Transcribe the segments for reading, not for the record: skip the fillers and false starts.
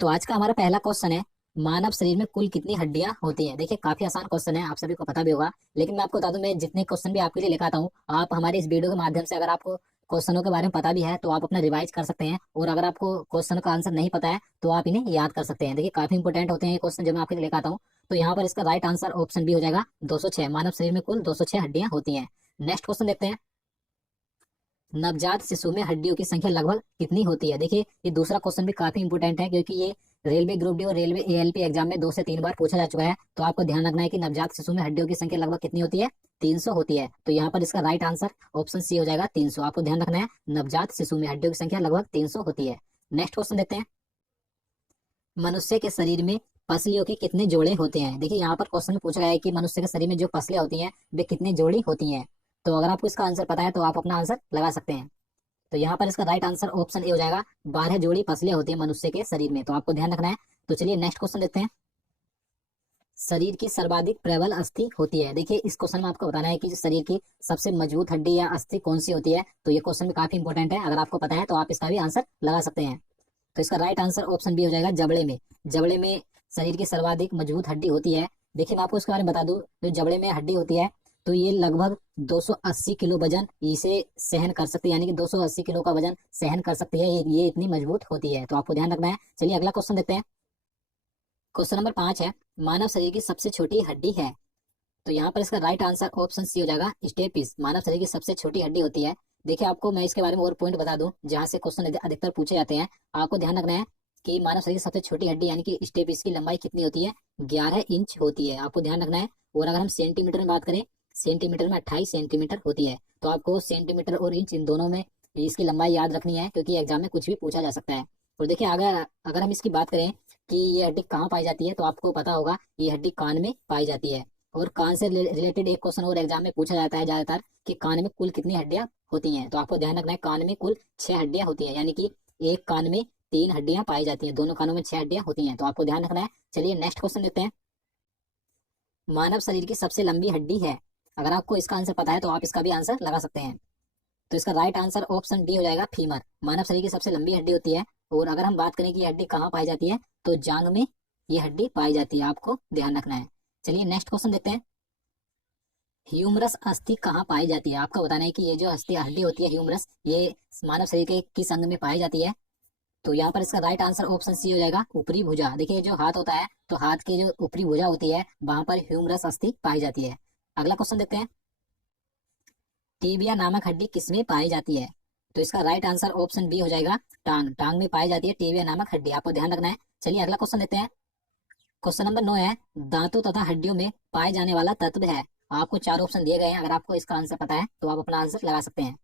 तो आज का हमारा पहला क्वेश्चन है, मानव शरीर में कुल कितनी हड्डियां होती हैं। देखिए काफी आसान क्वेश्चन है, आप सभी को पता भी होगा। लेकिन मैं आपको बता दूं, मैं जितने क्वेश्चन भी आपके लिए लेकर आता हूँ, आप हमारे इस वीडियो के माध्यम से अगर आपको क्वेश्चनों के बारे में पता भी है तो आप अपना रिवाइज कर सकते हैं, और अगर आपको क्वेश्चन का आंसर नहीं पता है तो आप इन्हें याद कर सकते हैं। देखिए काफी इंपोर्टेंट होते हैं ये क्वेश्चन जो मैं आपके लिए लेकर आता हूँ। तो यहाँ पर इसका राइट आंसर ऑप्शन बी हो जाएगा 206। मानव शरीर में कुल 206 हड्डियां होती हैं। नेक्स्ट क्वेश्चन देखते हैं, नवजात शिशु में हड्डियों की संख्या लगभग कितनी होती है। देखिए ये दूसरा क्वेश्चन भी काफी इंपोर्टेंट है, क्योंकि ये रेलवे ग्रुप डी और रेलवे एएलपी एग्जाम में 2 से 3 बार पूछा जा चुका है। तो आपको ध्यान रखना है कि नवजात शिशु में हड्डियों की संख्या लगभग कितनी होती है, 300 होती है। तो यहाँ पर इसका राइट आंसर ऑप्शन सी हो जाएगा 300। आपको ध्यान रखना है, नवजात शिशु में हड्डियों की संख्या लगभग 300 होती है। नेक्स्ट क्वेश्चन देखते हैं, मनुष्य के शरीर में पसलियों के कितने जोड़े होते हैं। देखिए यहाँ पर क्वेश्चन में पूछा गया है कि मनुष्य के शरीर में जो पसलियां होती हैं वे कितने जोड़ी होती हैं। तो अगर आपको इसका आंसर पता है तो आप अपना आंसर लगा सकते हैं। तो यहाँ पर इसका राइट आंसर ऑप्शन ए हो जाएगा, 12 जोड़ी पसलियां होती है मनुष्य के शरीर में। तो आपको ध्यान रखना है। तो चलिए नेक्स्ट क्वेश्चन देखते हैं, शरीर की सर्वाधिक प्रबल अस्थि होती है। देखिए इस क्वेश्चन में आपको बताना है कि शरीर की सबसे मजबूत हड्डी या अस्थि कौन सी होती है। तो ये क्वेश्चन भी काफी इंपॉर्टेंट है, अगर आपको पता है तो आप इसका भी आंसर लगा सकते हैं। तो इसका राइट आंसर ऑप्शन बी हो जाएगा, जबड़े में। जबड़े में शरीर की सर्वाधिक मजबूत हड्डी होती है। देखिए मैं आपको इसके बारे में बता दूं, जो जबड़े में हड्डी होती है तो ये लगभग 280 किलो वजन इसे सहन कर सकती है, यानी कि 280 किलो का वजन सहन कर सकती है। ये इतनी मजबूत होती है। तो आपको ध्यान रखना है। चलिए अगला क्वेश्चन देखते हैं, क्वेश्चन नंबर 5 है, मानव शरीर की सबसे छोटी हड्डी है। तो यहाँ पर इसका राइट आंसर ऑप्शन सी हो जाएगा, स्टेपिस। मानव शरीर की सबसे छोटी हड्डी होती है। देखिए आपको मैं इसके बारे में और पॉइंट बता दूं जहां से क्वेश्चन अधिकतर पूछे जाते हैं। आपको ध्यान रखना है कि मानव शरीर की सबसे छोटी हड्डी यानी कि स्टेपिस की लंबाई कितनी होती है, 11 इंच होती है। आपको ध्यान रखना है। और अगर हम सेंटीमीटर में बात करें, सेंटीमीटर में 28 सेंटीमीटर होती है। तो आपको सेंटीमीटर और इंच इन दोनों में इसकी लंबाई याद रखनी है, क्योंकि एग्जाम में कुछ भी पूछा जा सकता है। और देखिए अगर अगर हम इसकी बात करें कि ये हड्डी कहाँ पाई जाती है, तो आपको पता होगा ये हड्डी कान में पाई जाती है। और कान से रिलेटेड एक क्वेश्चन और एग्जाम में पूछा जाता है ज्यादातर, कि कान में कुल कितनी हड्डियां होती हैं। तो आपको ध्यान रखना है, कान में कुल 6 हड्डियां होती हैं, यानी कि एक कान में 3 हड्डियां पाई जाती हैं, दोनों कानों में 6 हड्डियां होती हैं। तो आपको ध्यान रखना है। चलिए नेक्स्ट क्वेश्चन देखते हैं, मानव शरीर की सबसे लंबी हड्डी है। अगर आपको इसका आंसर पता है तो आप इसका भी आंसर लगा सकते हैं। तो इसका राइट आंसर ऑप्शन डी हो जाएगा, फीमर। मानव शरीर की सबसे लंबी हड्डी होती है। और अगर हम बात करें कि ये हड्डी कहाँ पाई जाती है, तो जांग में ये हड्डी पाई जाती है। आपको ध्यान रखना है। चलिए नेक्स्ट क्वेश्चन देखते हैं, ह्यूमरस अस्थि कहाँ पाई जाती है। आपको बताना है कि ये जो अस्थि हड्डी होती है ह्यूमरस, ये मानव शरीर के किस अंग में पाई जाती है। तो यहाँ पर इसका राइट आंसर ऑप्शन सी हो जाएगा, ऊपरी भुजा। देखिए जो हाथ होता है, तो हाथ की जो ऊपरी भुजा होती है वहां पर ह्यूमरस अस्थि पाई जाती है। अगला क्वेश्चन देखते हैं, टीबिया नामक हड्डी किसमें पाई जाती है। तो इसका राइट आंसर ऑप्शन बी हो जाएगा, टांग। टांग में पाई जाती है टीबिया नामक हड्डी। आपको ध्यान रखना है। चलिए अगला क्वेश्चन देखते हैं, क्वेश्चन नंबर 9 है, दांतों तथा हड्डियों में पाए जाने वाला तत्व है। आपको 4 ऑप्शन दिए गए हैं, अगर आपको इसका आंसर पता है तो आप अपना आंसर लगा सकते हैं।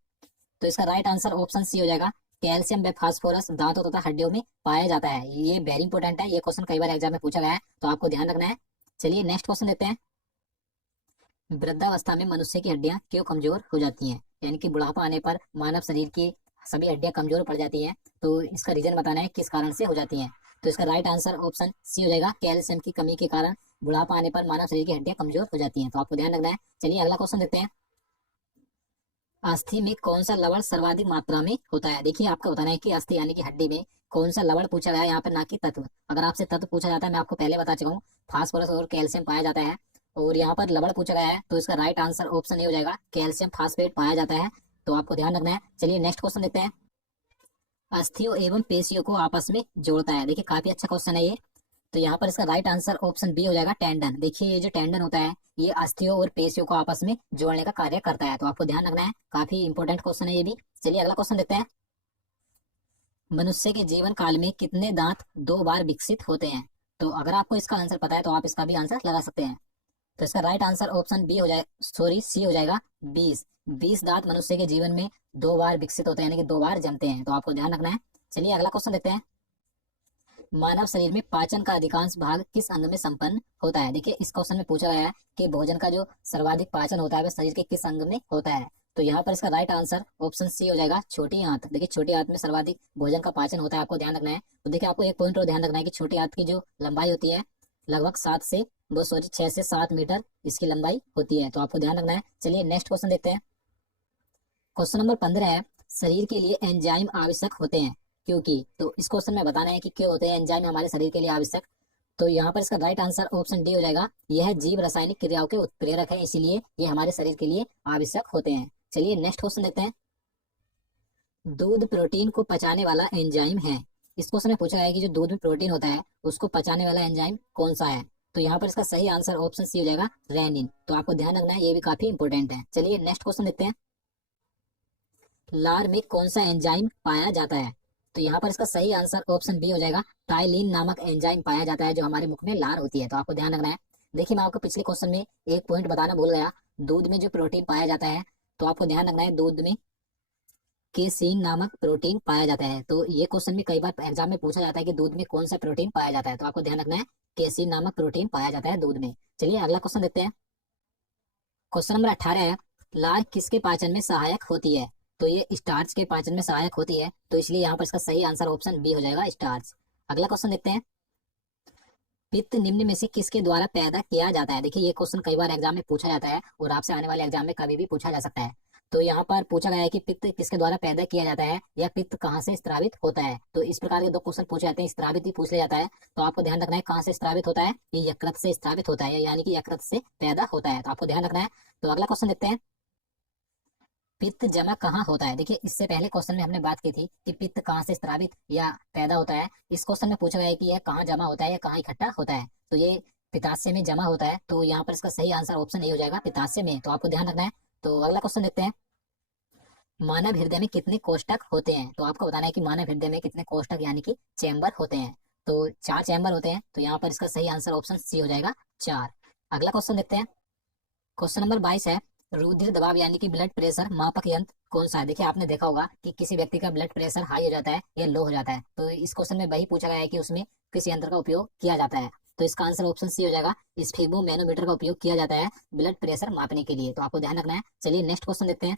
तो इसका राइट आंसर ऑप्शन सी हो जाएगा, कैल्शियम व फास्फोरस दांतों तथा हड्डियों में पाया जाता है। ये वेरी इंपॉर्टेंट है, ये क्वेश्चन कई बार एग्जाम में पूछा गया है, तो आपको ध्यान रखना है। चलिए नेक्स्ट क्वेश्चन देखते हैं, वृद्धावस्था में मनुष्य की हड्डियां क्यों कमजोर हो जाती हैं, यानी कि बुढ़ापा आने पर मानव शरीर की सभी हड्डियां कमजोर पड़ जाती हैं। तो इसका रीजन बताना है किस कारण से हो जाती हैं। तो इसका राइट आंसर ऑप्शन सी हो जाएगा, कैल्शियम की कमी के कारण बुढ़ापा आने पर मानव शरीर की हड्डियां कमजोर हो जाती हैं। तो आपको ध्यान रखना है। चलिए अगला क्वेश्चन देखते हैं, अस्थि में कौन सा लवण सर्वाधिक मात्रा में होता है। देखिए आपको बताना है कि अस्थि यानी कि हड्डी में कौन सा लवण पूछा गया है यहाँ पर, ना कि तत्व। अगर आपसे तत्व पूछा जाता है, मैं आपको पहले बता चुका हूँ, फास्फोरस और कैल्शियम पाया जाता है। और यहाँ पर लवण पूछा गया है, तो इसका राइट आंसर ऑप्शन ए हो जाएगा, कैल्शियम फास्फेट पाया जाता है। तो आपको ध्यान रखना है। चलिए नेक्स्ट क्वेश्चन देखते हैं, अस्थियों एवं पेशियों को आपस में जोड़ता है। देखिए काफी अच्छा क्वेश्चन है ये। तो यहाँ पर इसका राइट आंसर ऑप्शन बी हो जाएगा, टेंडन। देखिए ये जो टेंडन होता है, ये अस्थियों और पेशियों को आपस में जोड़ने का कार्य करता है। तो आपको ध्यान रखना है, काफी इंपॉर्टेंट क्वेश्चन है ये भी। चलिए अगला क्वेश्चन देखते हैं, मनुष्य के जीवन काल में कितने दांत 2 बार विकसित होते हैं। तो अगर आपको इसका आंसर पता है तो आप इसका भी आंसर लगा सकते हैं। तो इसका राइट आंसर ऑप्शन बी हो जाए, सॉरी सी हो जाएगा, 20। 20 दांत मनुष्य के जीवन में 2 बार विकसित होते हैं, यानी कि 2 बार जमते हैं। तो आपको ध्यान रखना है। चलिए अगला क्वेश्चन देखते हैं, मानव शरीर में पाचन का अधिकांश भाग किस अंग में संपन्न होता है। देखिए इस क्वेश्चन में पूछा गया है कि भोजन का जो सर्वाधिक पाचन होता है वह शरीर के किस अंग में होता है। तो यहाँ पर इसका राइट आंसर ऑप्शन सी हो जाएगा, छोटी आंत। देखिए छोटी आंत में सर्वाधिक भोजन का पाचन होता है। आपको ध्यान रखना है। तो देखिए आपको एक पॉइंट और ध्यान रखना है कि छोटी आंत की जो लंबाई होती है लगभग 6 से 7 मीटर इसकी लंबाई होती है। तो आपको ध्यान रखना है। चलिए नेक्स्ट क्वेश्चन देखते हैं, क्वेश्चन नंबर 15 है, शरीर के लिए एंजाइम आवश्यक होते हैं। क्योंकि। तो इस क्वेश्चन में बताना है कि क्यों होते हैं एंजाइम हमारे शरीर के लिए आवश्यक। तो यहाँ पर इसका राइट आंसर ऑप्शन डी हो जाएगा। यह जीव रासायनिक क्रियाओं के उत्प्रेरक है, इसीलिए ये हमारे शरीर के लिए आवश्यक होते हैं। चलिए नेक्स्ट क्वेश्चन देखते हैं। दूध प्रोटीन को पचाने वाला एंजाइम है। इस क्वेश्चन में पूछा गया है कि जो दूध में प्रोटीन होता है उसको पचाने वाला एंजाइम कौन सा है। तो यहाँ पर इसका सही आंसर ऑप्शन सी हो जाएगा, रेनिन। तो आपको ध्यान रखना है, ये भी काफी इंपॉर्टेंट है। चलिए नेक्स्ट क्वेश्चन देखते हैं। लार में कौन सा एंजाइम पाया जाता है। तो यहाँ पर इसका सही आंसर ऑप्शन बी हो जाएगा, टाइलिन नामक एंजाइम पाया जाता है जो हमारे मुख में लार होती है। तो आपको ध्यान रखना है। देखिए, मैं आपको पिछले क्वेश्चन में एक पॉइंट बताना भूल गया। दूध में जो प्रोटीन पाया जाता है, तो आपको ध्यान रखना है, दूध में केसीन नामक प्रोटीन पाया जाता है। तो ये क्वेश्चन भी कई बार एग्जाम में पूछा जाता है कि दूध में कौन सा प्रोटीन पाया जाता है। तो आपको ध्यान रखना है, केसीन नामक प्रोटीन पाया जाता है दूध में। चलिए अगला क्वेश्चन देखते हैं। क्वेश्चन नंबर 18 है, लार किसके पाचन में सहायक होती है। तो ये स्टार्च के पाचन में सहायक होती है, तो इसलिए यहाँ पर इसका सही आंसर ऑप्शन बी हो जाएगा, स्टार्च। अगला क्वेश्चन देखते हैं। पित्त निम्न में से किसके द्वारा पैदा किया जाता है। देखिए, ये क्वेश्चन कई बार एग्जाम में पूछा जाता है और आपसे आने वाले एग्जाम में कभी भी पूछा जा सकता है। तो यहाँ पर पूछा गया है कि पित्त किसके द्वारा पैदा किया जाता है या पित्त कहाँ से स्रावित होता है। तो इस प्रकार के दो क्वेश्चन पूछे जाते हैं, स्रावित भी पूछ लिया जाता है। तो आपको ध्यान रखना है, कहाँ से स्रावित होता है, ये यकृत से स्रावित होता है, यानी कि यकृत से पैदा होता है। तो आपको ध्यान रखना है। तो अगला क्वेश्चन देखते हैं। पित्त जमा कहाँ होता है। देखिए, इससे पहले क्वेश्चन में हमने बात की थी कि पित्त कहाँ से स्रावित या पैदा होता है। इस क्वेश्चन में पूछा गया है कि यह कहाँ जमा होता है या कहाँ इकट्ठा होता है। तो ये पित्ताशय में जमा होता है। तो यहाँ पर इसका सही आंसर ऑप्शन ए हो जाएगा, पित्ताशय में। तो आपको ध्यान रखना है। तो अगला क्वेश्चन देखते हैं। मानव हृदय में कितने कोष्ठक होते हैं। तो आपको बताना है कि मानव हृदय में कितने कोष्ठक यानी कि चैम्बर होते हैं। तो 4 चैम्बर होते हैं। तो यहाँ पर इसका सही आंसर ऑप्शन सी हो जाएगा, 4। अगला क्वेश्चन देखते हैं। क्वेश्चन नंबर 22 है, रुधिर दबाव यानी कि ब्लड प्रेशर मापक यंत्र कौन सा है। देखिए, आपने देखा होगा कि किसी व्यक्ति का ब्लड प्रेशर हाई हो जाता है या लो हो जाता है। तो इस क्वेश्चन में वही पूछा गया है कि उसमें किस यंत्र का उपयोग किया जाता है। तो इसका आंसर ऑप्शन सी हो जाएगा, स्फिग्मो मैनोमीटर का उपयोग किया जाता है ब्लड प्रेशर मापने के लिए। तो आपको ध्यान रखना है। चलिए नेक्स्ट क्वेश्चन देखते हैं।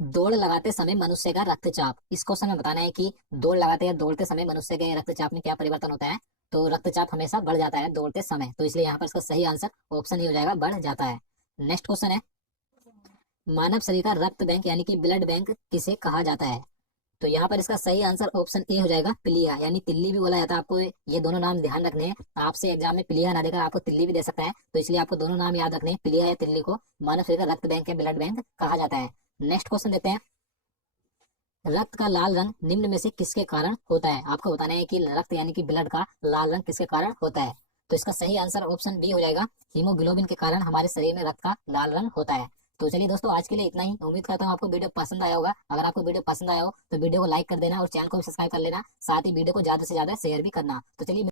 दौड़ लगाते समय मनुष्य का रक्तचाप। इस क्वेश्चन में बताना है कि दौड़ लगाते या दौड़ते समय मनुष्य के रक्तचाप में क्या परिवर्तन होता है। तो रक्तचाप हमेशा बढ़ जाता है दौड़ते समय। तो इसलिए यहाँ पर इसका सही आंसर ऑप्शन ही हो जाएगा, बढ़ जाता है। नेक्स्ट क्वेश्चन है, मानव शरीर का रक्त बैंक यानी कि ब्लड बैंक किसे कहा जाता है। तो यहाँ पर इसका सही आंसर ऑप्शन ए हो जाएगा, प्लिया यानी तिल्ली भी बोला जाता है। आपको ये दोनों नाम ध्यान रखने हैं। आपसे एग्जाम में प्लिया ना देकर आपको तिल्ली भी दे सकता है। तो इसलिए आपको दोनों नाम याद रखने हैं, प्लिया या तिल्ली को मानव शरीर का रक्त बैंक या ब्लड बैंक कहा जाता है। नेक्स्ट क्वेश्चन देते हैं। रक्त का लाल रंग निम्न में से किसके कारण होता है। आपको बताना है कि रक्त यानी कि ब्लड का लाल रंग किसके कारण होता है। तो इसका सही आंसर ऑप्शन बी हो जाएगा, हीमोग्लोबिन के कारण हमारे शरीर में रक्त का लाल रंग होता है। तो चलिए दोस्तों, आज के लिए इतना ही। उम्मीद करता हूँ आपको वीडियो पसंद आया होगा। अगर आपको वीडियो पसंद आया हो तो वीडियो को लाइक कर देना और चैनल को भी सब्सक्राइब कर लेना। साथ ही वीडियो को ज्यादा से ज्यादा शेयर भी करना। तो चलिए।